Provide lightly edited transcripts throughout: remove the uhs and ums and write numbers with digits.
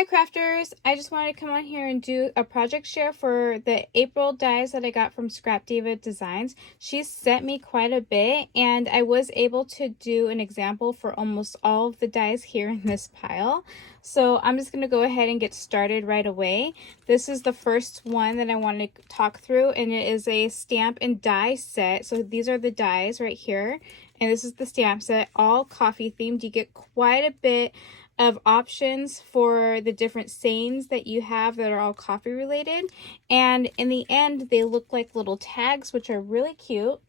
Hi crafters! I just wanted to come on here and do a project share for the April dies that I got from Scrap Diva Designs. She sent me quite a bit and I was able to do an example for almost all of the dies here in this pile. So I'm just going to go ahead and get started right away. This is the first one that I want to talk through, and it is a stamp and die set. So these are the dies right here, and this is the stamp set, all coffee themed. You get quite a bit of options for the different sayings that you have that are all coffee related, and in the end they look like little tags, which are really cute.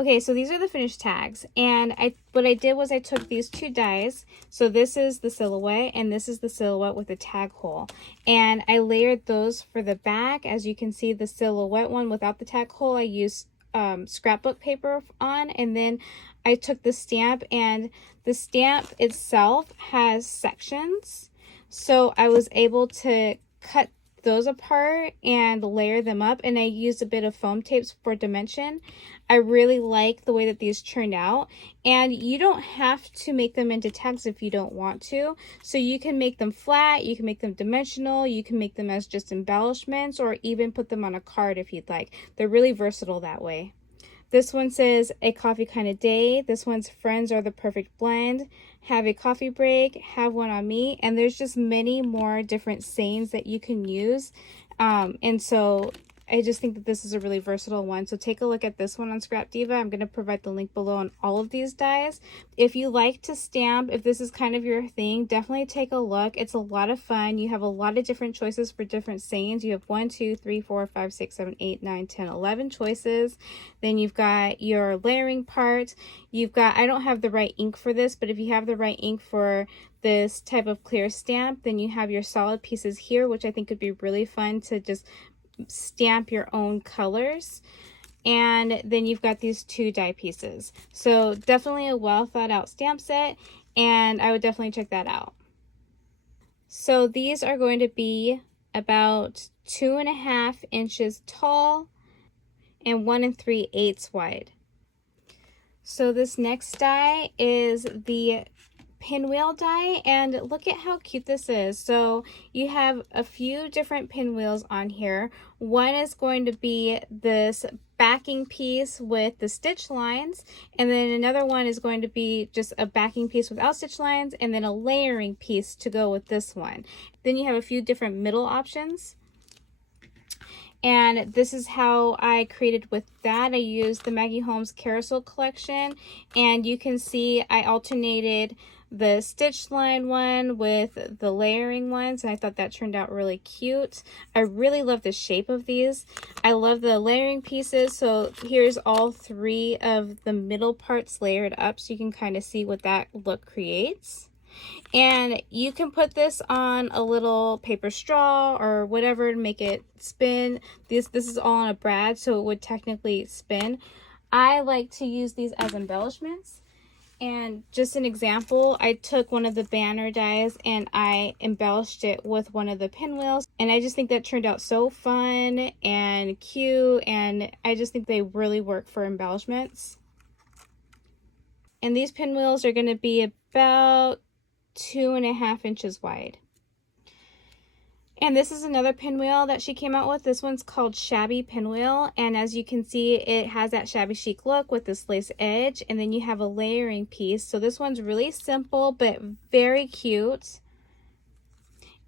Okay, so these are the finished tags, and what I did was I took these two dies. So this is the silhouette and this is the silhouette with a tag hole, and I layered those for the back. As you can see, the silhouette one without the tag hole I used scrapbook paper on, and then I took the stamp, and the stamp itself has sections, so I was able to cut those apart and layer them up, and I used a bit of foam tapes for dimension. I really like the way that these turned out, and you don't have to make them into tags if you don't want to. So you can make them flat, you can make them dimensional, you can make them as just embellishments, or even put them on a card if you'd like. They're really versatile that way. This one says a coffee kind of day. This one's friends are the perfect blend. Have a coffee break. Have one on me. And there's just many more different sayings that you can use. And so I just think that this is a really versatile one. So take a look at this one on Scrap Diva. I'm going to provide the link below on all of these dies. If you like to stamp, if this is kind of your thing, definitely take a look. It's a lot of fun. You have a lot of different choices for different sayings. You have 1, 2, 3, 4, 5, 6, 7, 8, 9, 10, 11 choices. Then you've got your layering part. You've got, I don't have the right ink for this, but if you have the right ink for this type of clear stamp, then you have your solid pieces here, which I think would be really fun to just stamp your own colors. And then you've got these two die pieces. So definitely a well thought out stamp set, and I would definitely check that out. So these are going to be about 2.5 inches tall and 1 3/8 wide. So this next die is the pinwheel die, and look at how cute this is. So you have a few different pinwheels on here. One is going to be this backing piece with the stitch lines, and then another one is going to be just a backing piece without stitch lines, and then a layering piece to go with this one. Then you have a few different middle options. And this is how I created with that. I used the Maggie Holmes Carousel collection, and you can see I alternated the stitch line one with the layering ones, and I thought that turned out really cute. I really love the shape of these. I love the layering pieces. So here's all 3 of the middle parts layered up, so you can kind of see what that look creates. And you can put this on a little paper straw or whatever to make it spin. This is all on a brad, so it would technically spin. I like to use these as embellishments. And just an example, I took one of the banner dies and I embellished it with one of the pinwheels. And I just think that turned out so fun and cute, and I just think they really work for embellishments. And these pinwheels are going to be about 2.5 inches wide. And this is another pinwheel that she came out with. This one's called Shabby Pinwheel, and as you can see, it has that shabby chic look with this lace edge, and then you have a layering piece. So this one's really simple but very cute.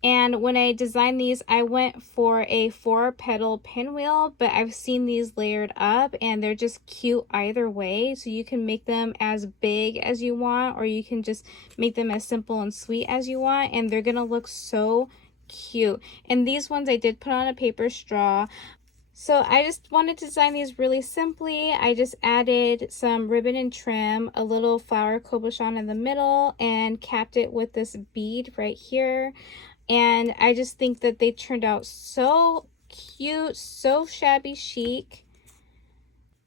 And when I designed these, I went for a 4-petal pinwheel, but I've seen these layered up and they're just cute either way. So you can make them as big as you want, or you can just make them as simple and sweet as you want, and they're gonna look so cute. And these ones I did put on a paper straw. So I just wanted to design these really simply. I just added some ribbon and trim, a little flower cabochon in the middle, and capped it with this bead right here. And I just think that they turned out so cute, so shabby chic.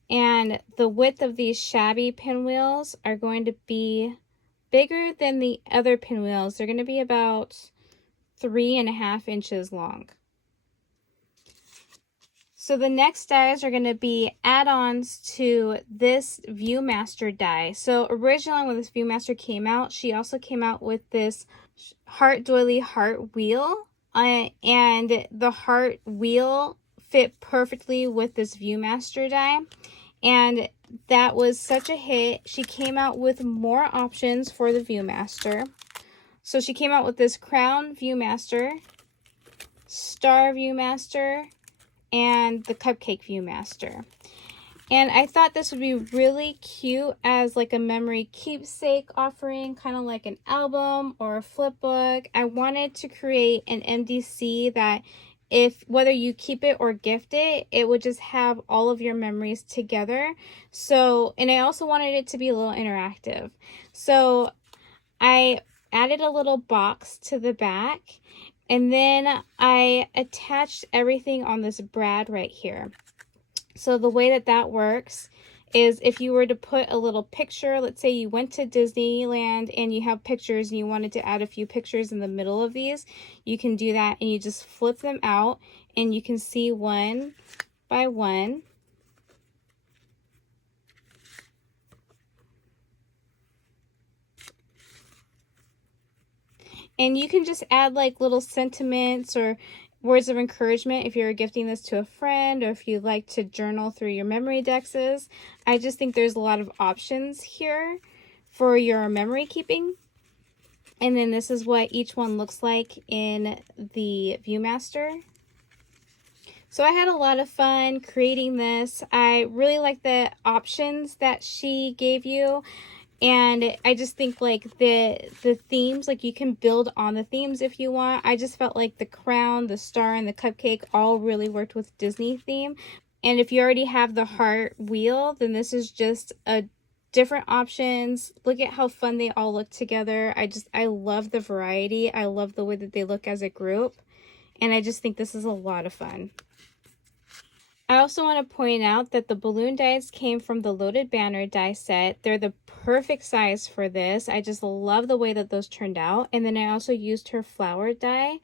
And the width of these shabby pinwheels are going to be bigger than the other pinwheels. They're going to be about 3.5 inches long. So the next dies are going to be add-ons to this Viewmaster die. So originally when this Viewmaster came out, she also came out with this heart doily heart wheel. And the heart wheel fit perfectly with this Viewmaster die. And that was such a hit. She came out with more options for the Viewmaster. So she came out with this Crown Viewmaster, Star Viewmaster, and the Cupcake Viewmaster. And I thought this would be really cute as like a memory keepsake offering, kind of like an album or a flip book. I wanted to create an MDC that whether you keep it or gift it, it would just have all of your memories together. So, and I also wanted it to be a little interactive. So I added a little box to the back, and then I attached everything on this brad right here. So the way that works is if you were to put a little picture, let's say you went to Disneyland and you have pictures and you wanted to add a few pictures in the middle of these, you can do that, and you just flip them out and you can see one by one. And you can just add like little sentiments or words of encouragement if you're gifting this to a friend, or if you'd like to journal through your memory dexes. I just think there's a lot of options here for your memory keeping. And then this is what each one looks like in the Viewmaster. So I had a lot of fun creating this. I really like the options that she gave you. And I just think like the themes, like you can build on the themes if you want. I just felt like the crown, the star, and the cupcake all really worked with Disney theme. And if you already have the heart wheel, then this is just a different options. Look at how fun they all look together. I love the variety. I love the way that they look as a group. And I just think this is a lot of fun. I also want to point out that the balloon dies came from the Loaded Banner die set. They're the perfect size for this. I just love the way that those turned out. And then I also used her flower die.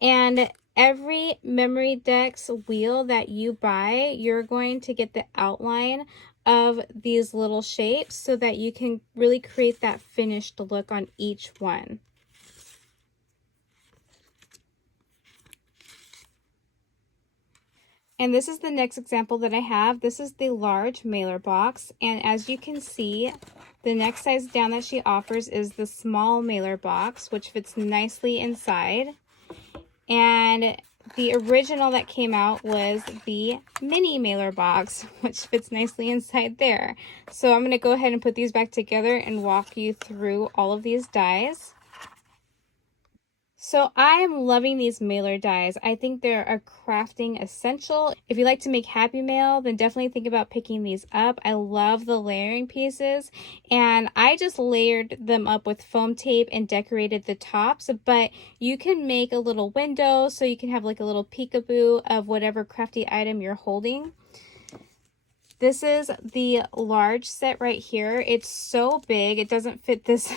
And every Memory Dex wheel that you buy, you're going to get the outline of these little shapes so that you can really create that finished look on each one. And this is the next example that I have. This is the large mailer box. And as you can see, the next size down that she offers is the small mailer box, which fits nicely inside. And the original that came out was the mini mailer box, which fits nicely inside there. So I'm going to go ahead and put these back together and walk you through all of these dies. So I am loving these mailer dies. I think they're a crafting essential. If you like to make Happy Mail, then definitely think about picking these up. I love the layering pieces, and I just layered them up with foam tape and decorated the tops, but you can make a little window so you can have like a little peekaboo of whatever crafty item you're holding. This is the large set right here. It's so big, it doesn't fit this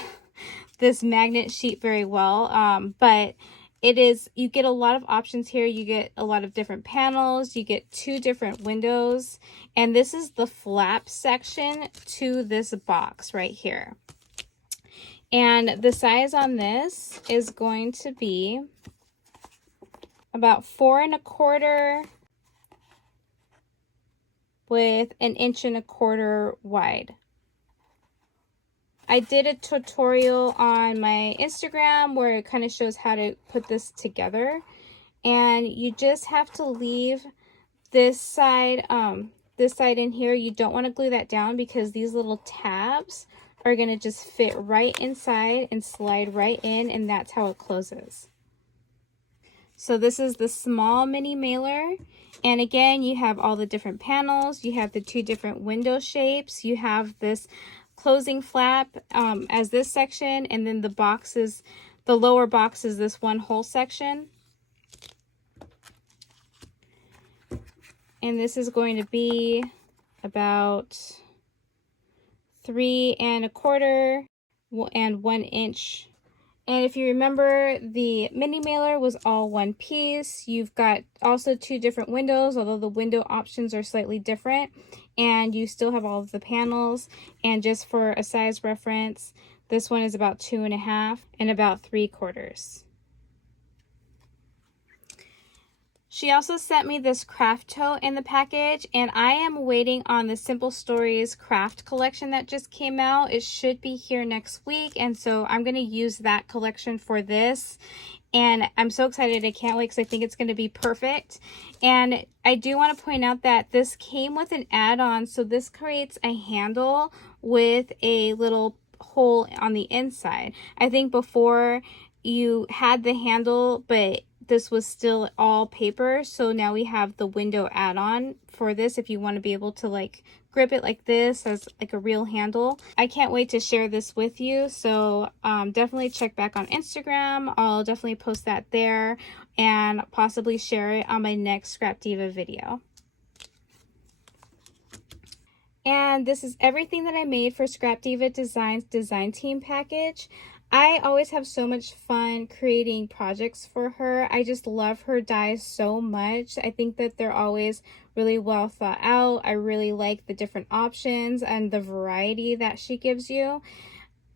this magnet sheet very well, but it is, you get a lot of options here. You get a lot of different panels, you get 2 different windows, and this is the flap section to this box right here. And the size on this is going to be about 4 1/4 with 1 1/4 inches wide. I did a tutorial on my Instagram where it kind of shows how to put this together, and you just have to leave this side in here. You don't want to glue that down because these little tabs are going to just fit right inside and slide right in, and that's how it closes. So this is the small mini mailer, and again you have all the different panels, you have the 2 different window shapes, you have this closing flap as this section, and then the boxes, the lower box is this one whole section. And this is going to be about 3 1/4 and 1 inch And if you remember, the mini mailer was all one piece. You've got also 2 different windows, although the window options are slightly different. And you still have all of the panels. And just for a size reference, this one is about 2.5 and about 3/4. She also sent me this craft tote in the package, and I am waiting on the Simple Stories craft collection that just came out. It should be here next week, and so I'm going to use that collection for this. And I'm so excited. I can't wait because I think it's going to be perfect. And I do want to point out that this came with an add-on. So this creates a handle with a little hole on the inside. I think before you had the handle, but this was still all paper. So now we have the window add-on for this if you want to be able to like grip it like this as like a real handle. I can't wait to share this with you. So definitely check back on Instagram. I'll definitely post that there and possibly share it on my next Scrap Diva video. And this is everything that I made for Scrap Diva Designs design team package. I always have so much fun creating projects for her. I just love her dies so much. I think that they're always really well thought out. I really like the different options and the variety that she gives you.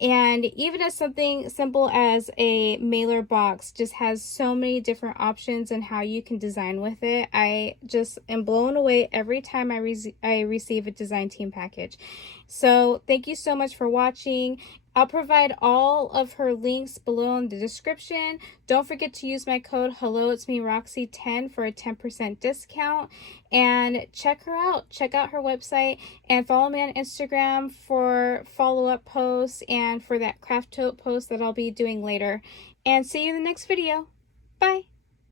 And even as something simple as a mailer box just has so many different options and how you can design with it. I just am blown away every time I receive a design team package. So thank you so much for watching. I'll provide all of her links below in the description. Don't forget to use my code Helloitsmeroxie10 for a 10% discount. And check her out. Check out her website and follow me on Instagram for follow-up posts and for that craft tote post that I'll be doing later. And see you in the next video. Bye.